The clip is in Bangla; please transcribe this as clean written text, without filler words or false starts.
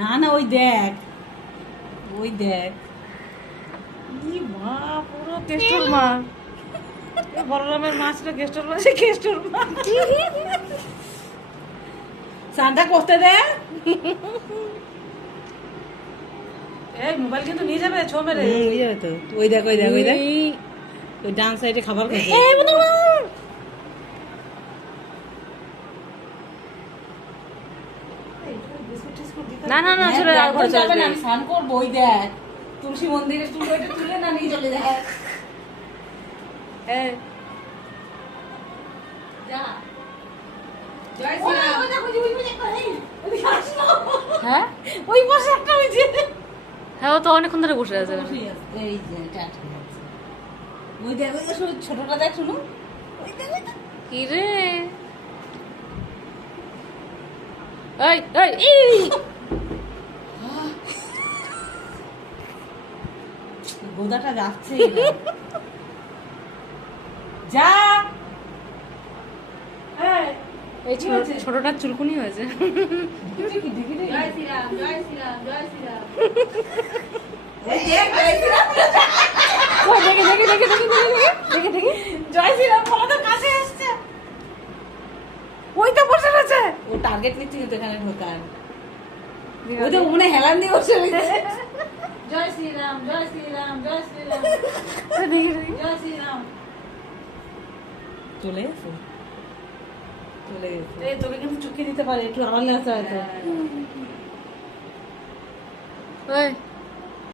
না না, ওই দেখ, ওই দেখ, ই মা, পুরো কেষ্টর মাছ। বলরামের মাছটা কেষ্টর মাছ, কেষ্টর মাছ। স্নানটা করতে দে। এই মোবাইল কিন্তু নিয়ে যাবে, ছো মেরে নিয়ে যাবে তো। ওই দেখ, ওই দেখ, ওই দেখ, ওই ডান সাইডে খাবার খাচ্ছে। না না না, চলে যাও, ঘরে চলে যাবে। আমি স্নান করবো, ওই দেখ তুলসী মন্দিরে তুলে, ওইটা তুলে না নিয়ে চলে যায়। এই, যা। জয় শ্রীরাম। হ্যাঁ ওই পাশে একটা ওই যে হ্যাঁ, ও তো অনেকক্ষণ ধরে বসে আছে। এই যে এটা আটকে আছে। ওই দেখ, ওই যে ছোটটা দেখ, শুনো, ওই দেখ, ওই দেখ। কি রে? এই এই এই, গোদাটা যাচ্ছে। যা। এই ছোটটার চুলকুনি হয়েছে। জয় শ্রীরাম, জয় শ্রীরাম, জয় শ্রীরাম। এই দেখ, জয় শ্রীরাম। ও, দেখে দেখে দেখে দেখে দেখে দেখে, জয় শ্রীরাম বলা তো কাছে আসছে। ওই তো বসে রয়েছে। ও টার্গেট নিচ্ছে কিন্তু এখানে ঢোকার। ওই তো মনে হেলান দিয়ে বসে রয়েছে। জয় শ্রীরাম, জয় শ্রীরাম, জয় শ্রীরাম, দেখে দেখে। জয় শ্রীরাম। চলে গেছে, চলে গেছে। এই তোকে কিন্তু চুকিয়ে দিতে পারে, একটু আড়ালে আছে হয়তো। ওই